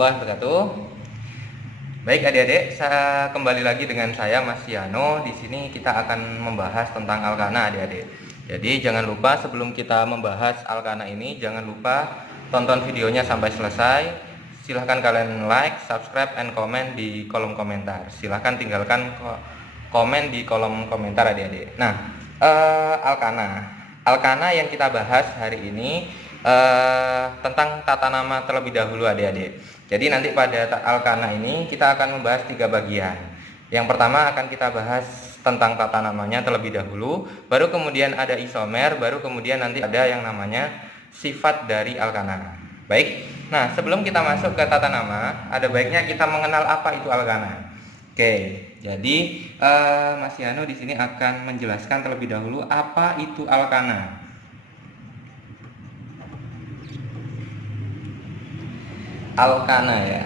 warahmatullahi wabarakatuh. Baik adik-adik, saya kembali lagi dengan saya Mas Yano. Di sini kita akan membahas tentang alkana adik-adik. Jadi jangan lupa sebelum kita membahas alkana ini, jangan lupa tonton videonya sampai selesai. Silahkan kalian like, subscribe, and comment di kolom komentar. Silahkan tinggalkan komen di kolom komentar adik-adik. Nah, alkana yang kita bahas hari ini tentang tata nama terlebih dahulu adik-adik. Jadi nanti pada alkana ini kita akan membahas 3 bagian. Yang pertama akan kita bahas tentang tata namanya terlebih dahulu, baru kemudian ada isomer, baru kemudian nanti ada yang namanya sifat dari alkana. Baik, nah sebelum kita masuk ke tata nama, ada baiknya kita mengenal apa itu alkana. Oke, jadi Mas Yano di sini akan menjelaskan terlebih dahulu apa itu alkana. Alkana ya.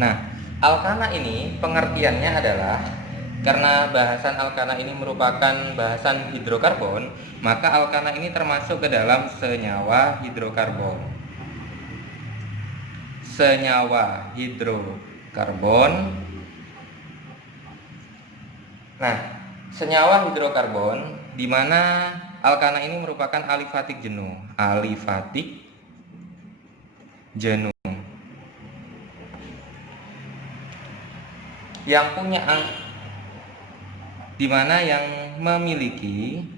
Nah, alkana ini pengertiannya adalah karena bahasan alkana ini merupakan bahasan hidrokarbon, maka alkana ini termasuk ke dalam senyawa hidrokarbon. Senyawa hidrokarbon. Nah, senyawa hidrokarbon di mana alkana ini merupakan alifatik jenuh. Alifatik jenuh yang punya di mana yang memiliki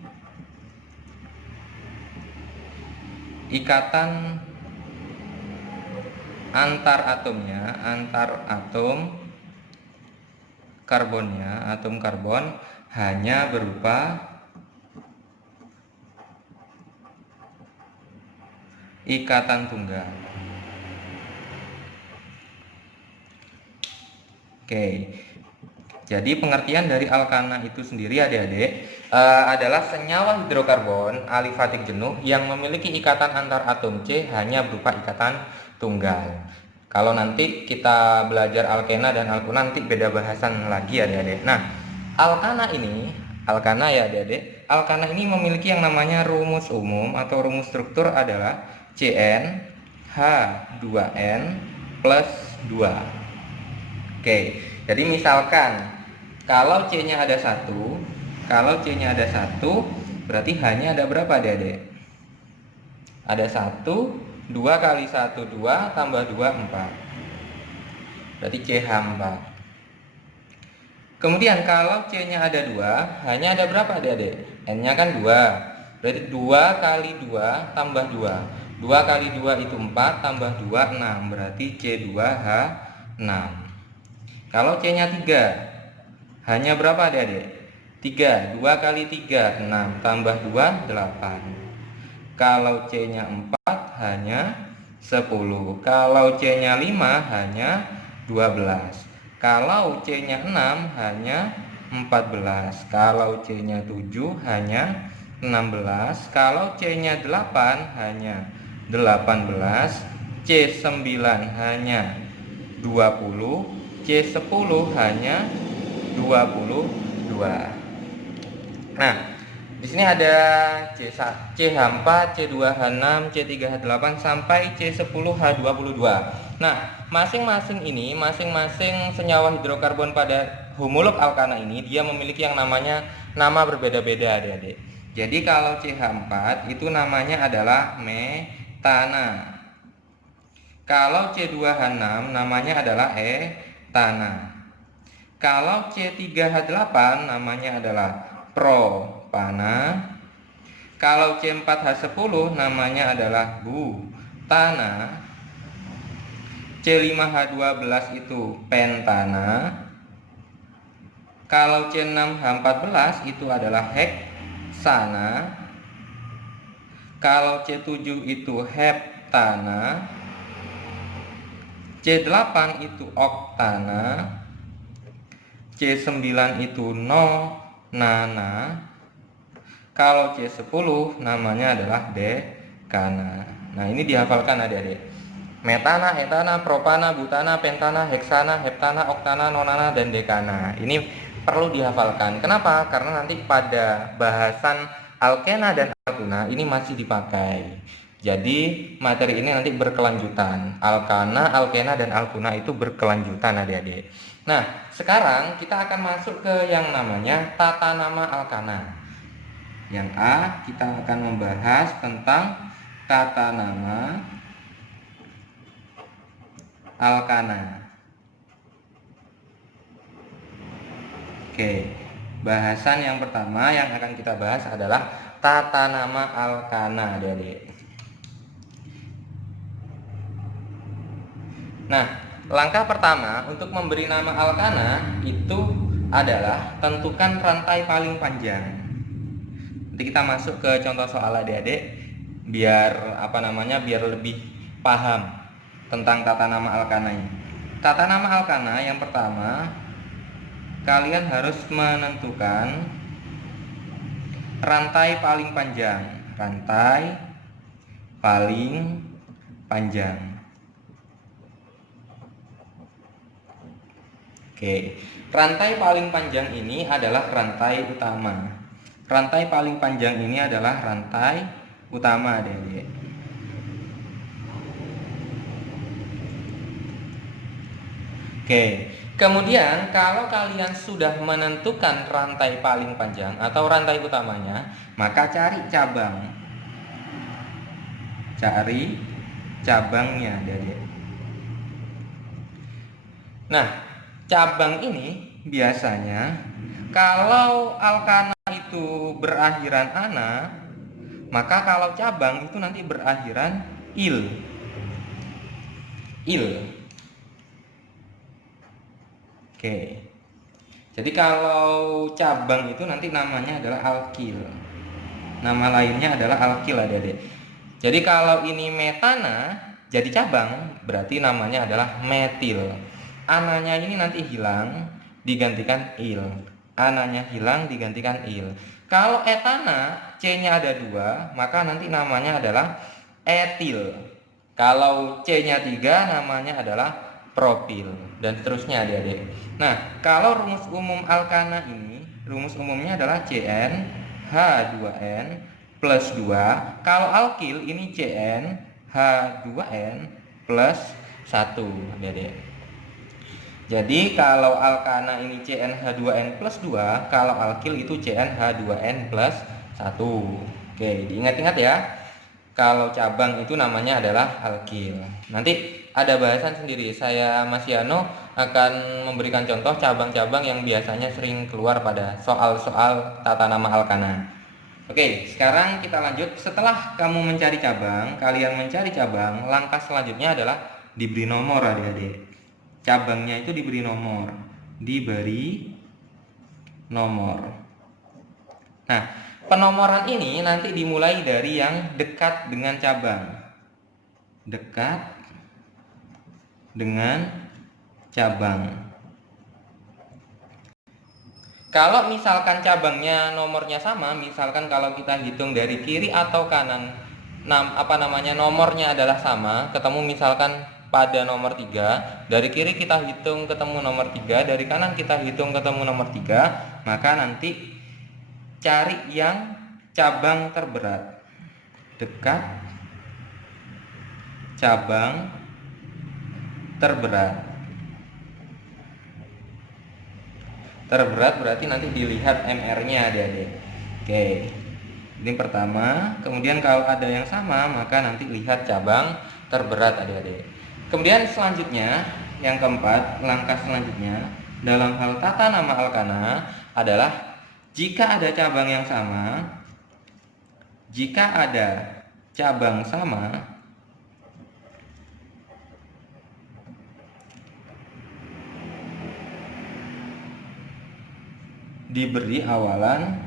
ikatan antar atomnya, antar atom karbonnya, atom karbon hanya berupa ikatan tunggal. Oke, jadi pengertian dari alkana itu sendiri adik-adik adalah senyawa hidrokarbon alifatik jenuh yang memiliki ikatan antar atom C hanya berupa ikatan tunggal. Kalau nanti kita belajar alkena dan alkuna nanti beda bahasan lagi adik-adik. Nah, alkana ya adik-adik, alkana ini memiliki yang namanya rumus umum atau rumus struktur adalah CN H2N plus 2. Oke, jadi misalkan kalau C-nya ada 1, berarti hanya ada berapa adik-adik? Ada 1, 2 kali 1, 2, tambah 2, 4. Berarti CH4. Kemudian kalau C-nya ada 2, hanya ada berapa adik-adik? N-nya kan 2. Berarti 2 kali 2 tambah 2. 2 kali 2 itu 4, tambah 2, 6. Berarti C2H6. Kalau C-nya 3, hanya berapa adik-adik? 3, 2 kali 3, 6, tambah 2, 8. Kalau C-nya 4, hanya 10. Kalau C-nya 5, hanya 12. Kalau C-nya 6, hanya 14. Kalau C-nya 7, hanya 16. Kalau C-nya 8, hanya 18. C9 hanya 20. C10 hanya 22. Nah, di sini ada CH4, C2H6, C3H8 sampai C10H22. Nah, masing-masing senyawa hidrokarbon pada homolog alkana ini dia memiliki yang namanya nama berbeda-beda adik-adik. Jadi kalau CH4 itu namanya adalah metana. Kalau C2H6 namanya adalah etana. Kalau C3H8 namanya adalah propana. Kalau C4H10 namanya adalah butana. C5H12 itu pentana. Kalau C6H14 itu adalah heksana. Kalau C7 itu heptana. C8 itu oktana. C9 itu nonana. Kalau C10 namanya adalah dekana. Nah, ini dihafalkan adik-adik. Metana, etana, propana, butana, pentana, heksana, heptana, oktana, nonana, dan dekana. Ini perlu dihafalkan. Kenapa? Karena nanti pada bahasan alkena dan alkuna ini masih dipakai. Jadi materi ini nanti berkelanjutan. Alkana, alkena, dan alkuna itu berkelanjutan adik-adik. Nah, sekarang kita akan masuk ke yang namanya tata nama alkana. Yang A, kita akan membahas tentang tata nama alkana. Oke, bahasan yang pertama yang akan kita bahas adalah tata nama alkana, adik-adik. Nah, langkah pertama untuk memberi nama alkana itu adalah tentukan rantai paling panjang. Nanti kita masuk ke contoh soal adik-adik biar biar lebih paham tentang tata nama alkana ini. Tata nama alkana yang pertama, kalian harus menentukan rantai paling panjang. Rantai paling panjang. Oke, rantai paling panjang ini adalah rantai utama. Rantai paling panjang ini adalah rantai utama, adik-adik. Oke, kemudian kalau kalian sudah menentukan rantai paling panjang atau rantai utamanya, maka cari cabang. Cari cabangnya, adik-adik. Nah, cabang ini biasanya kalau alkana itu berakhiran ana, maka kalau cabang itu nanti berakhiran il. Oke. Jadi kalau cabang itu nanti namanya adalah alkil. Nama lainnya adalah alkil, adik-adik. Jadi kalau ini metana jadi cabang, berarti namanya adalah metil. Ananya ini nanti hilang digantikan il. Ananya hilang digantikan il. Kalau etana C-nya ada 2, maka nanti namanya adalah etil. Kalau C-nya 3 namanya adalah propil, dan seterusnya, adik-adik. Nah, kalau rumus umum alkana ini, rumus umumnya adalah Cn H2n plus 2. Kalau alkil ini Cn H2n plus 1, adik-adik. Jadi kalau alkana ini CnH2n plus 2, kalau alkil itu CnH2n plus 1. Oke, diingat-ingat ya. Kalau cabang itu namanya adalah alkil. Nanti ada bahasan sendiri. Saya Mas Yano akan memberikan contoh cabang-cabang yang biasanya sering keluar pada soal-soal tata nama alkana. Oke, sekarang kita lanjut. Setelah kamu mencari cabang, kalian mencari cabang, langkah selanjutnya adalah diberi nomor, adik-adik. Cabangnya itu diberi nomor. Nah, penomoran ini nanti dimulai dari yang dekat dengan cabang. Dekat dengan cabang. Kalau misalkan cabangnya nomornya sama, misalkan kalau kita hitung dari kiri atau kanan, nomornya adalah sama, ketemu misalkan pada nomor 3, dari kiri kita hitung ketemu nomor 3, dari kanan kita hitung ketemu nomor 3, maka nanti cari yang cabang terberat. Dekat cabang terberat. Terberat berarti nanti dilihat MR-nya, adik-adik. Oke, ini pertama. Kemudian kalau ada yang sama, maka nanti lihat cabang terberat, adik-adik. Kemudian selanjutnya, yang keempat, langkah selanjutnya dalam hal tata nama alkana adalah jika ada cabang yang sama, diberi awalan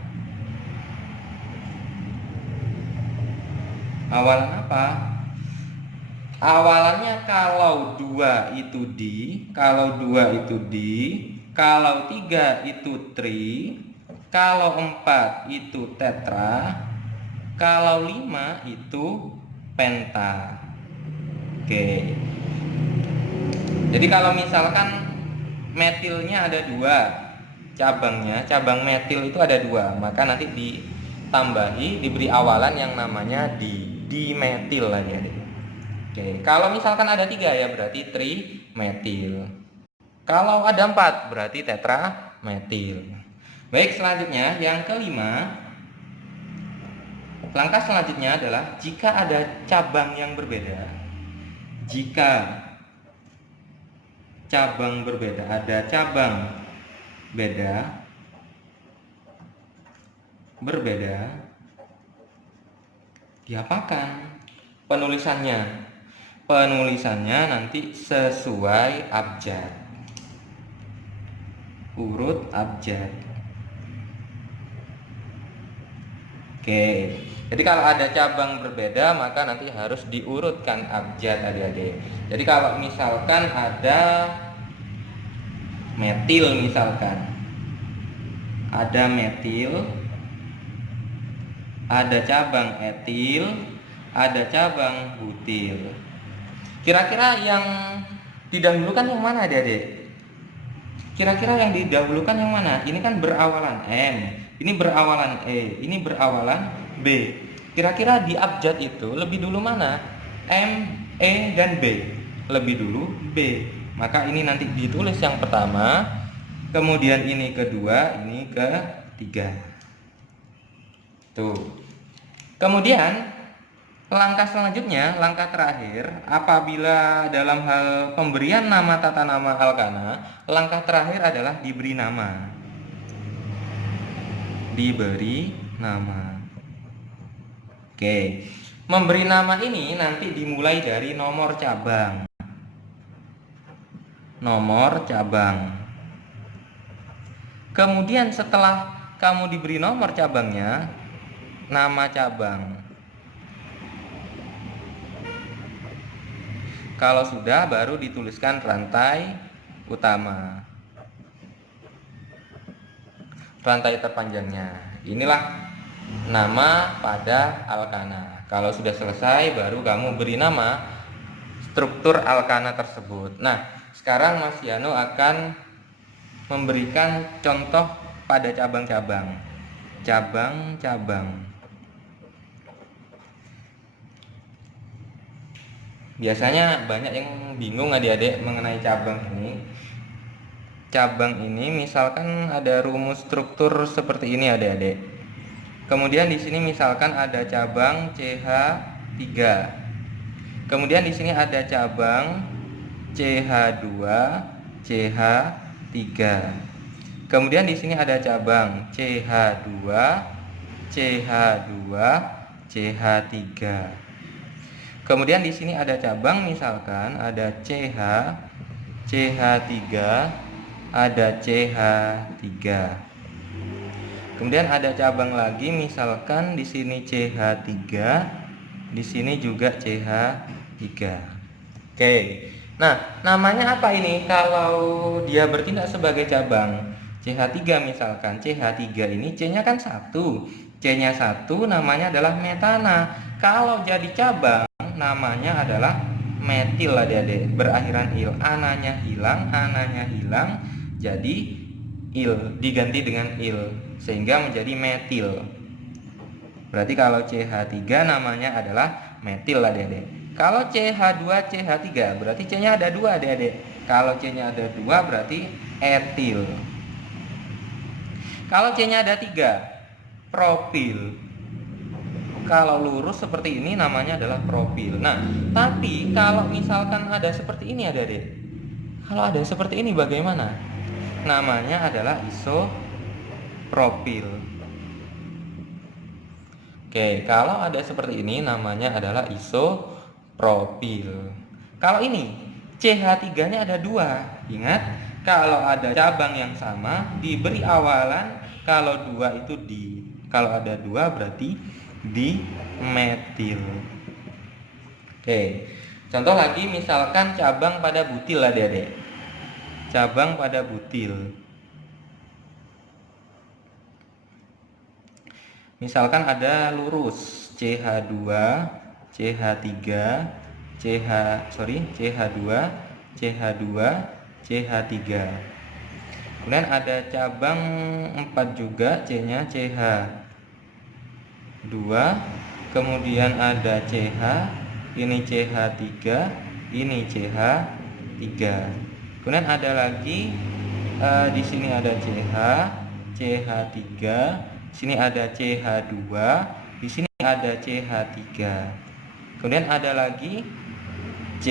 apa? Awalannya kalau 2 itu di, kalau 2 itu di, kalau 3 itu tri, kalau 4 itu tetra, kalau 5 itu penta. Oke. Jadi kalau misalkan metilnya ada 2 cabangnya, cabang metil itu ada 2, maka nanti ditambahi, diberi awalan yang namanya di. dimetil adik-adik. Oke, kalau misalkan ada 3 ya berarti trimetil. Kalau ada 4 berarti tetrametil. Baik, selanjutnya yang kelima. Langkah selanjutnya adalah jika ada cabang yang berbeda. Jika cabang berbeda, ada cabang berbeda, diapakan penulisannya? Penulisannya nanti sesuai abjad, urut abjad. Oke, jadi kalau ada cabang berbeda maka nanti harus diurutkan abjad adik-adik. Jadi kalau misalkan ada metil, misalkan ada metil, ada cabang etil, ada cabang butil. Kira-kira yang didahulukan yang mana adik-adik? Kira-kira yang didahulukan yang mana? Ini kan berawalan M, ini berawalan E, ini berawalan B. Kira-kira di abjad itu lebih dulu mana? M, E, dan B. Lebih dulu B. Maka ini nanti ditulis yang pertama, kemudian ini kedua, ini ketiga. Tuh. Kemudian langkah selanjutnya, langkah terakhir, apabila dalam hal pemberian nama tata nama alkana, langkah terakhir adalah diberi nama. Diberi nama. Oke. Memberi nama ini nanti dimulai dari nomor cabang. Nomor cabang. Kemudian setelah kamu diberi nomor cabangnya, nama cabang. Kalau sudah, baru dituliskan rantai utama, rantai terpanjangnya. Inilah nama pada alkana. Kalau sudah selesai, baru kamu beri nama struktur alkana tersebut. Nah, sekarang Mas Yano akan memberikan contoh pada cabang-cabang. Cabang-cabang. Biasanya banyak yang bingung adik-adik mengenai cabang ini. Cabang ini misalkan ada rumus struktur seperti ini adik-adik. Kemudian di sini misalkan ada cabang CH3. Kemudian di sini ada cabang CH2, CH3. Kemudian di sini ada cabang CH2, CH2, CH3. Kemudian di sini ada cabang misalkan ada CH, CH3, ada CH3. Kemudian ada cabang lagi misalkan di sini CH3, di sini juga CH3. Oke. Nah, namanya apa ini kalau dia bertindak sebagai cabang? CH3 misalkan. CH3 ini C-nya kan 1. C-nya 1 namanya adalah metana. Kalau jadi cabang namanya adalah metil adik-adik, berakhiran il. Ananya hilang, jadi il, diganti dengan il sehingga menjadi metil. Berarti kalau CH3 namanya adalah metil adik-adik. Kalau CH2, CH3 berarti C-nya ada 2 adik-adik. Kalau C-nya ada 2 berarti etil. Kalau C-nya ada 3, propil. Kalau lurus seperti ini namanya adalah propil. Nah, tapi kalau misalkan ada seperti ini adik-adik. Kalau ada seperti ini bagaimana? Namanya adalah isopropil. Oke, kalau ada seperti ini namanya adalah isopropil. Kalau ini CH3-nya ada 2. Ingat, kalau ada cabang yang sama diberi awalan, kalau 2 itu di. Kalau ada 2 berarti di metil. Oke. Contoh lagi misalkan cabang pada butil adik-adik. Cabang pada butil. Misalkan ada lurus CH2, CH3, CH2, CH2, CH3. Kemudian ada cabang 4 juga, C-nya CH2, kemudian ada CH, ini CH3, ini CH3. Kemudian ada lagi di sini ada CH, CH3, sini ada CH2, di sini ada CH3. Kemudian ada lagi C,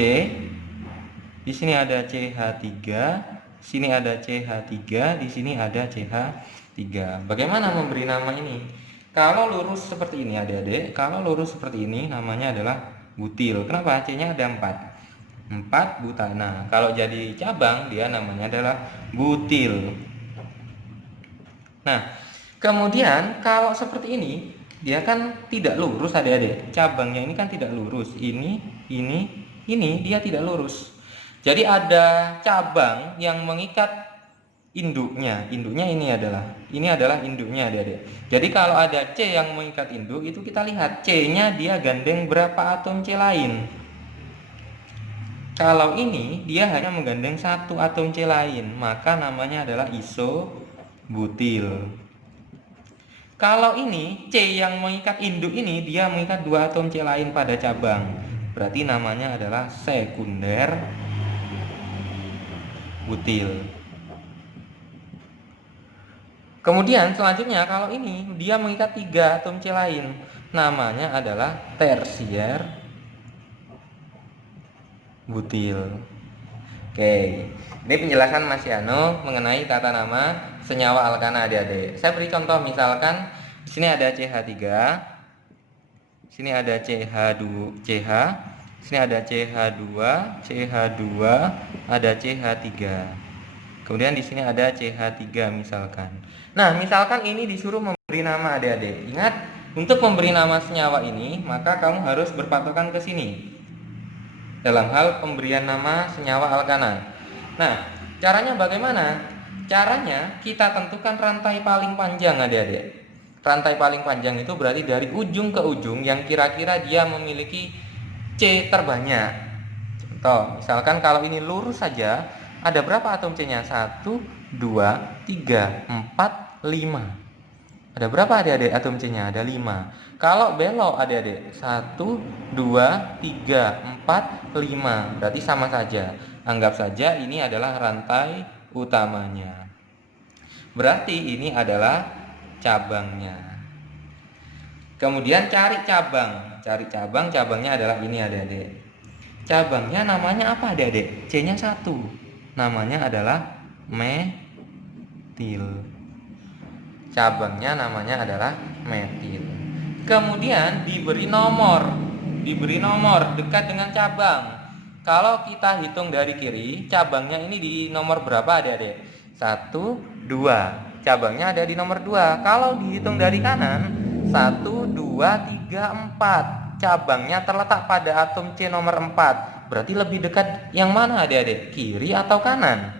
di sini ada CH3, sini ada CH3, di sini ada CH3. Bagaimana memberi nama ini? Kalau lurus seperti ini adik-adik, kalau lurus seperti ini namanya adalah butil. Kenapa? C-nya ada 4 butana. Kalau jadi cabang dia namanya adalah butil. Nah, kemudian kalau seperti ini dia kan tidak lurus adik-adik. Cabangnya ini kan tidak lurus. Ini dia tidak lurus. Jadi ada cabang yang mengikat induknya. Induknya ini adalah induknya adik-adik. Jadi kalau ada C yang mengikat induk itu kita lihat C-nya dia gandeng berapa atom C lain. Kalau ini dia hanya menggandeng 1 atom C lain, maka namanya adalah isobutil. Kalau ini C yang mengikat induk ini dia mengikat 2 atom C lain pada cabang, berarti namanya adalah sekunder butil. Kemudian selanjutnya kalau ini dia mengikat 3 atom C lain, namanya adalah tersier butil. Oke, ini penjelasan Mas Yano mengenai tata nama senyawa alkana adik-adik. Saya beri contoh, misalkan di sini ada CH3, sini ada CH2, CH, sini ada CH2, CH2, ada CH3. Kemudian di sini ada CH3 misalkan. Nah, misalkan ini disuruh memberi nama adik-adik. Ingat, untuk memberi nama senyawa ini, maka kamu harus berpatokan ke sini dalam hal pemberian nama senyawa alkana. Nah, caranya bagaimana? Caranya kita tentukan rantai paling panjang adik-adik. Rantai paling panjang itu berarti dari ujung ke ujung yang kira-kira dia memiliki C terbanyak. Contoh, misalkan kalau ini lurus saja, ada berapa atom C-nya? 1, 2, 3, 4, 5. Ada berapa adik-adik atom C-nya? Ada 5. Kalau belok adik-adik 1, 2, 3, 4, 5. Berarti sama saja. Anggap saja ini adalah rantai utamanya. Berarti ini adalah cabangnya. Kemudian cari cabang. Cari cabang, cabangnya adalah ini adik-adik. Cabangnya namanya apa adik-adik? C-nya 1. Namanya adalah metil. Cabangnya namanya adalah metil. Kemudian diberi nomor dekat dengan cabang. Kalau kita hitung dari kiri, cabangnya ini di nomor berapa adik-adik? 1, 2. Cabangnya ada di nomor 2. Kalau dihitung dari kanan, 1, 2, 3, 4. Cabangnya terletak pada atom C nomor 4. Berarti lebih dekat yang mana adik-adik? Kiri atau kanan?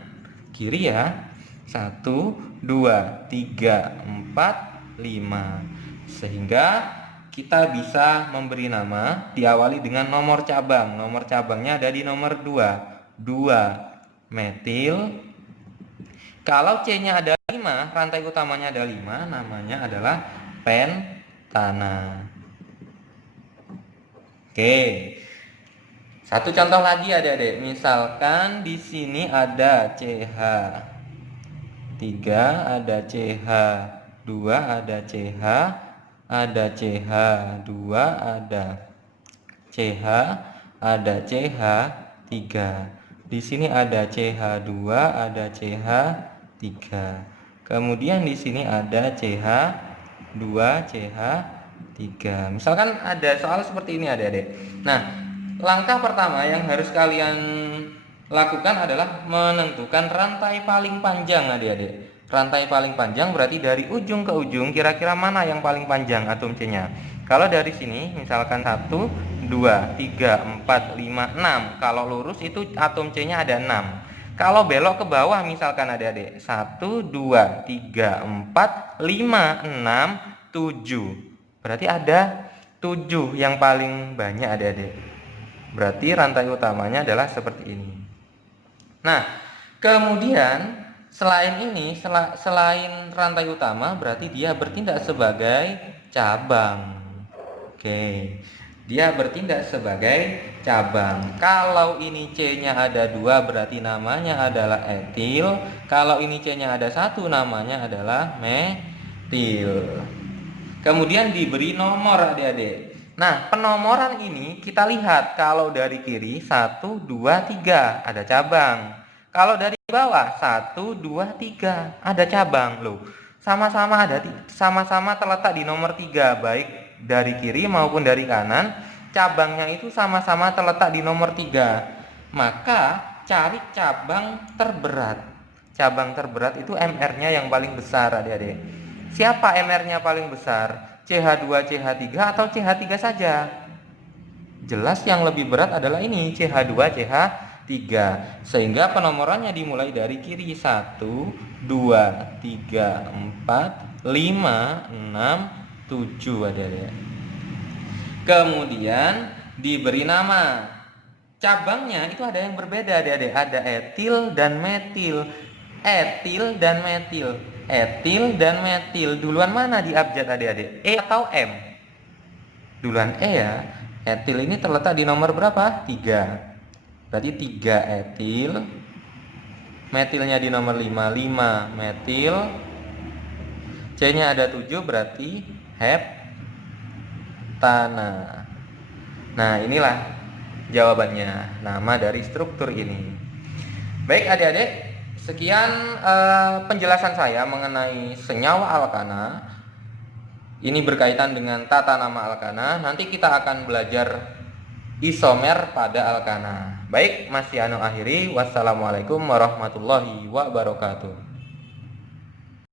Kiri ya. 1, 2, 3, 4, 5. Sehingga kita bisa memberi nama diawali dengan nomor cabang. Nomor cabangnya ada di nomor 2. 2 metil. Kalau C-nya ada 5, rantai utamanya ada 5, namanya adalah pentana. Oke. Satu contoh lagi adik-adik. Misalkan di sini ada CH3, ada CH2, ada CH, ada CH2, ada CH, ada CH3. Di sini ada CH2, ada CH3. Kemudian di sini ada CH2, CH3. Misalkan ada soal seperti ini adik-adik. Nah, langkah pertama yang harus kalian lakukan adalah menentukan rantai paling panjang adik-adik. Rantai paling panjang berarti dari ujung ke ujung kira-kira mana yang paling panjang atom C-nya. Kalau dari sini misalkan 1, 2, 3, 4, 5, 6. Kalau lurus itu atom C-nya ada 6. Kalau belok ke bawah misalkan adik-adik 1, 2, 3, 4, 5, 6, 7. Berarti ada 7 yang paling banyak adik-adik. Berarti rantai utamanya adalah seperti ini. Nah, kemudian selain ini, selain rantai utama berarti dia bertindak sebagai cabang. Oke. Dia bertindak sebagai cabang. Kalau ini C-nya ada 2 berarti namanya adalah etil. Kalau ini C-nya ada 1 namanya adalah metil. Kemudian diberi nomor adik-adik. Nah, penomoran ini kita lihat kalau dari kiri 1, 2, 3 ada cabang. Kalau dari bawah 1, 2, 3 ada cabang loh. Sama-sama terletak di nomor 3, baik dari kiri maupun dari kanan, cabangnya itu sama-sama terletak di nomor 3. Maka cari cabang terberat. Cabang terberat itu MR-nya yang paling besar adik-adik. Siapa MR-nya paling besar? CH2, CH3 atau CH3 saja? Jelas yang lebih berat adalah ini, CH2, CH3. Sehingga penomorannya dimulai dari kiri 1, 2, 3, 4, 5, 6, 7 adik-adik. Kemudian diberi nama. Cabangnya itu ada yang berbeda adik-adik. Ada etil dan metil. Etil dan metil. Etil dan metil. Duluan mana di abjad adik-adik? E atau M? Duluan E ya. Etil ini terletak di nomor berapa? 3. Berarti 3 etil. Metilnya di nomor 5. 5 metil. C-nya ada 7 berarti heptana. Nah, inilah jawabannya, nama dari struktur ini. Baik adik-adik, sekian penjelasan saya mengenai senyawa alkana. Ini berkaitan dengan tata nama alkana. Nanti kita akan belajar isomer pada alkana. Baik, Mas Yano akhiri. Wassalamualaikum warahmatullahi wabarakatuh.